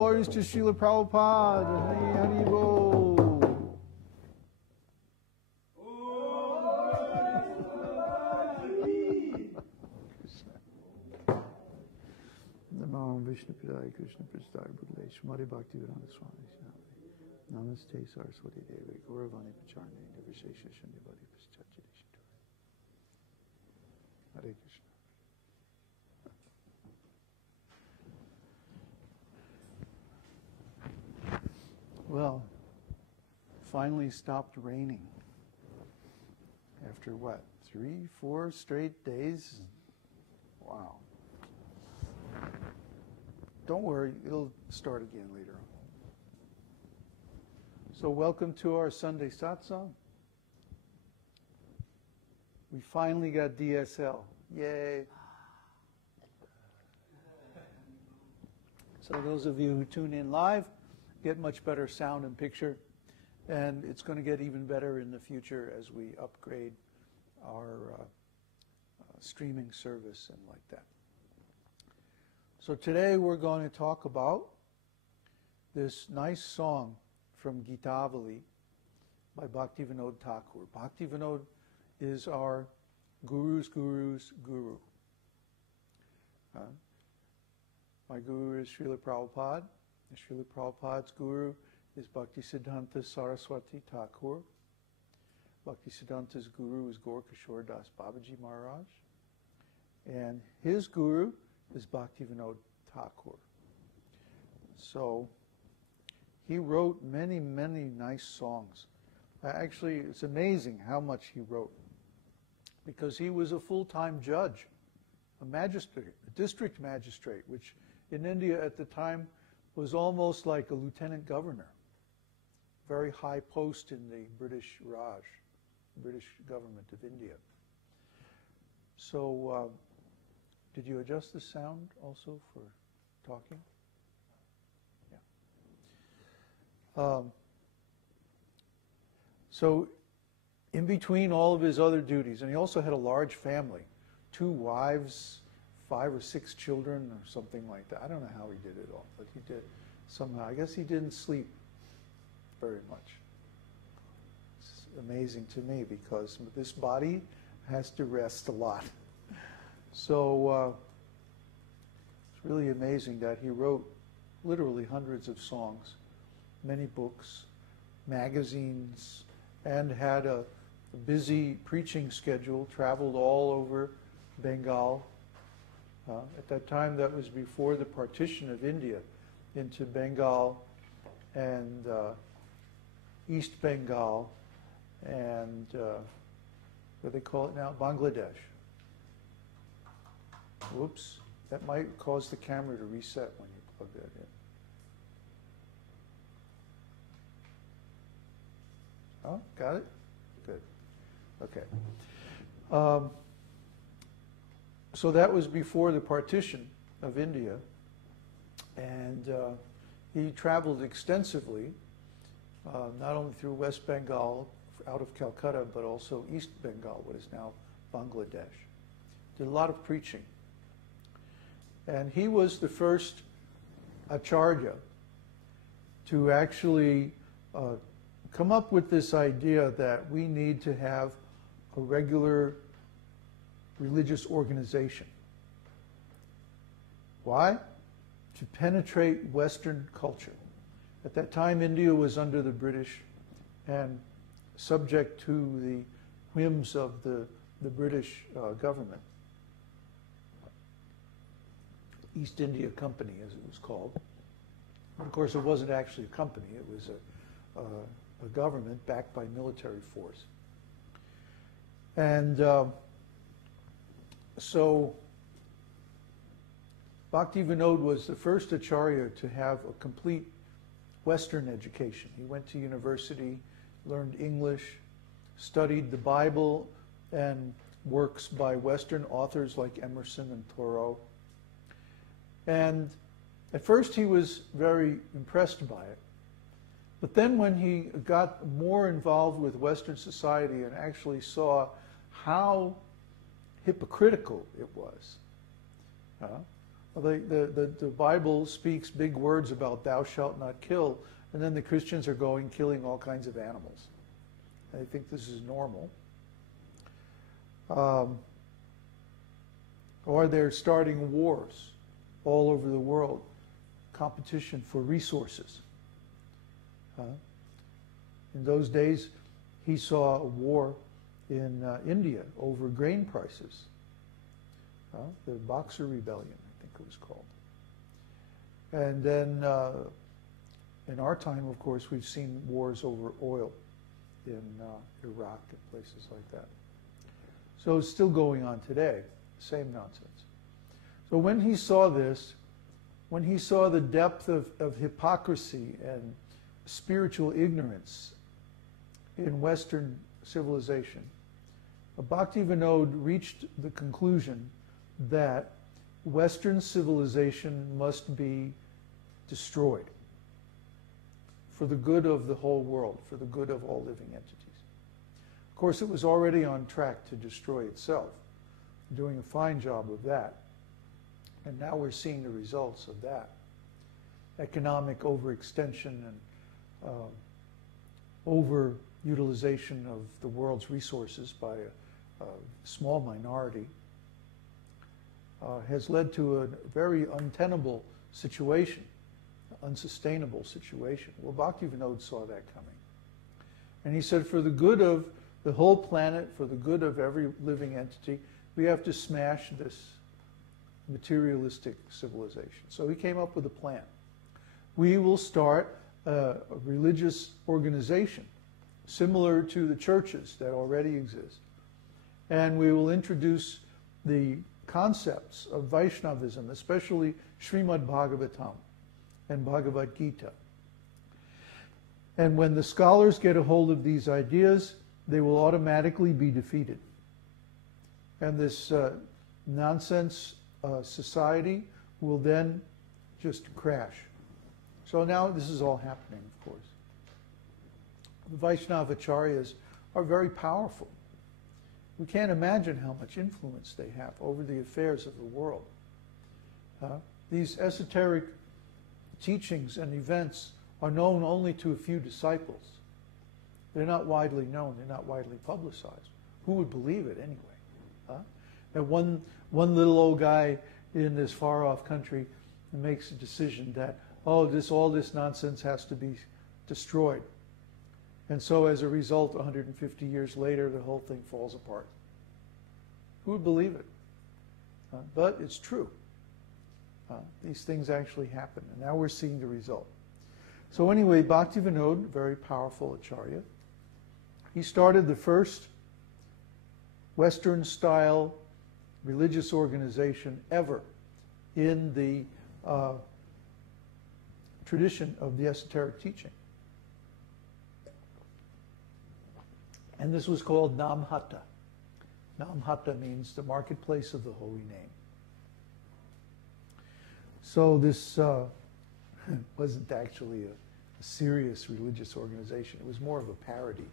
Glories to Srila Prabhupada. Hari Bol. Namo Vishnu Padaya Krishna Prasthaya Budle Shmari Bhaktivinod Swami Namaste Saraswati Devi Gauravani Pacharni Nirvishesha Shunyavadi Paschachadisha. Hare Krishna. Well, finally stopped raining. After what, 3-4 straight days? Wow. Don't worry, it'll start again later on. So welcome to our Sunday Satsang. We finally got DSL. Yay. So those of you who tune in live get much better sound and picture, and it's going to get even better in the future as we upgrade our streaming service and like that. So today we're going to talk about this nice song from Gītāvalī by Bhaktivinod Ṭhākur. Bhaktivinod is our guru's guru's guru. My guru is Srila Prabhupada. Srila Prabhupada's guru is Bhaktisiddhanta Saraswati Thakur. Bhaktisiddhanta's guru is Gaur Kishore Das Babaji Maharaj. And his guru is Bhaktivinod Ṭhākur. So he wrote many, many nice songs. Actually, it's amazing how much he wrote, because he was a full-time judge, a magistrate, a district magistrate, which in India at the time was almost like a lieutenant governor, very high post in the British Raj, British government of India. So, did you adjust the sound also for talking? Yeah. So, in between all of his other duties, and he also had a large family, 2 wives, 5 or 6 children or something like that. I don't know how he did it all, but he did somehow. I guess he didn't sleep very much. It's amazing to me because this body has to rest a lot. So it's really amazing that he wrote literally hundreds of songs, many books, magazines, and had a busy preaching schedule, traveled all over Bengal. At that time, that was before the partition of India into Bengal and East Bengal and what do they call it now? Bangladesh. Whoops, that might cause the camera to reset when you plug that in. Oh, got it? Good. Okay. So that was before the partition of India, and he traveled extensively, not only through West Bengal, out of Calcutta, but also East Bengal, what is now Bangladesh. Did a lot of preaching. And he was the first acharya to actually come up with this idea that we need to have a regular religious organization. Why? To penetrate Western culture. At that time, India was under the British and subject to the whims of the British government. East India Company, as it was called. Of course, it wasn't actually a company. It was a government backed by military force. And so Bhaktivinod was the first acharya to have a complete Western education. He went to university, learned English, studied the Bible and works by Western authors like Emerson and Thoreau. And at first he was very impressed by it. But then when he got more involved with Western society and actually saw how hypocritical it was, The Bible speaks big words about thou shalt not kill, and then the Christians are going killing all kinds of animals. They think this is normal. Or they're starting wars all over the world, competition for resources. In those days, he saw a war in India over grain prices. The Boxer Rebellion, I think it was called. And then in our time, of course, we've seen wars over oil in Iraq and places like that. So it's still going on today, same nonsense. So when he saw this, when he saw the depth of hypocrisy and spiritual ignorance in Western civilization, Bhaktivinod reached the conclusion that Western civilization must be destroyed for the good of the whole world, for the good of all living entities. Of course, it was already on track to destroy itself, doing a fine job of that. And now we're seeing the results of that. Economic overextension and overutilization of the world's resources by a small minority has led to a very untenable situation, unsustainable situation. Well, Bhaktivinod saw that coming. And he said, for the good of the whole planet, for the good of every living entity, we have to smash this materialistic civilization. So he came up with a plan. We will start a religious organization similar to the churches that already exist. And we will introduce the concepts of Vaishnavism, especially Srimad Bhagavatam and Bhagavad-gītā. And when the scholars get a hold of these ideas, they will automatically be defeated. And this nonsense society will then just crash. So now this is all happening, of course. The Vaishnavacharyas are very powerful. We can't imagine how much influence they have over the affairs of the world. These esoteric teachings and events are known only to a few disciples. They're not widely known. They're not widely publicized. Who would believe it anyway? And one little old guy in this far-off country makes a decision that, oh, all this nonsense has to be destroyed. And so as a result, 150 years later, the whole thing falls apart. Who would believe it? But it's true. These things actually happen, and now we're seeing the result. So anyway, Bhaktivinod, very powerful acharya, he started the first Western-style religious organization ever in the tradition of the esoteric teaching. And this was called Namhata. Namhata means the marketplace of the holy name. So this wasn't actually a serious religious organization. It was more of a parody.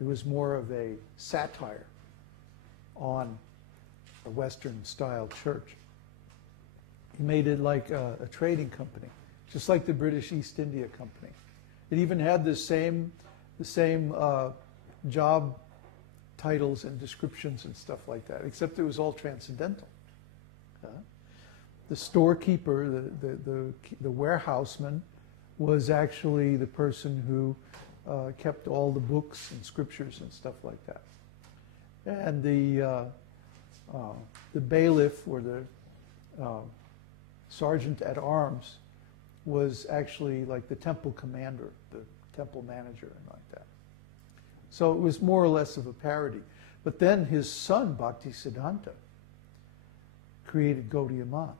It was more of a satire on a Western-style church. He made it like a trading company, just like the British East India Company. It even had the same job titles and descriptions and stuff like that, except it was all transcendental. The storekeeper, the warehouseman, was actually the person who kept all the books and scriptures and stuff like that. And the bailiff, or the sergeant at arms, was actually like the temple commander, the temple manager, and like that. So it was more or less of a parody. But then his son, Bhaktisiddhanta, created Gaudiya Math.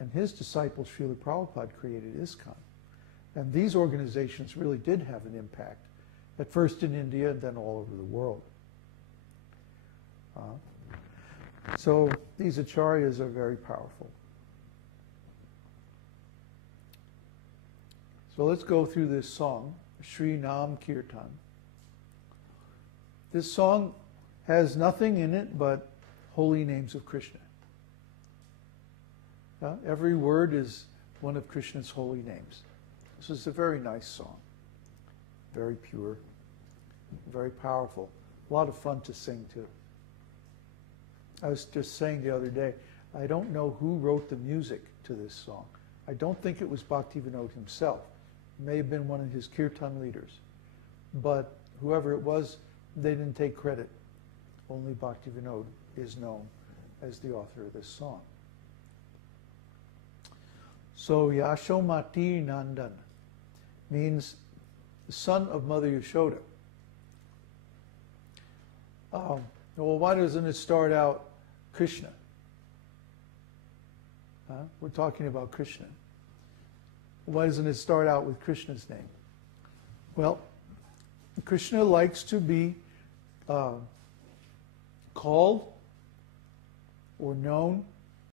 And his disciple, Srila Prabhupada, created ISKCON. And these organizations really did have an impact, at first in India and then all over the world. So these acharyas are very powerful. So let's go through this song, Śrī Nāma-kīrtana. This song has nothing in it but holy names of Krishna. Every word is one of Krishna's holy names. This is a very nice song. Very pure, very powerful. A lot of fun to sing too. I was just saying the other day, I don't know who wrote the music to this song. I don't think it was Bhaktivinod himself. It may have been one of his kirtan leaders. But whoever it was, they didn't take credit. Only Bhaktivinod is known as the author of this song. So yaśomatī-nandana means the son of Mother Yashoda. Well, why doesn't it start out Krishna? We're talking about Krishna. Why doesn't it start out with Krishna's name? Well, Krishna likes to be called or known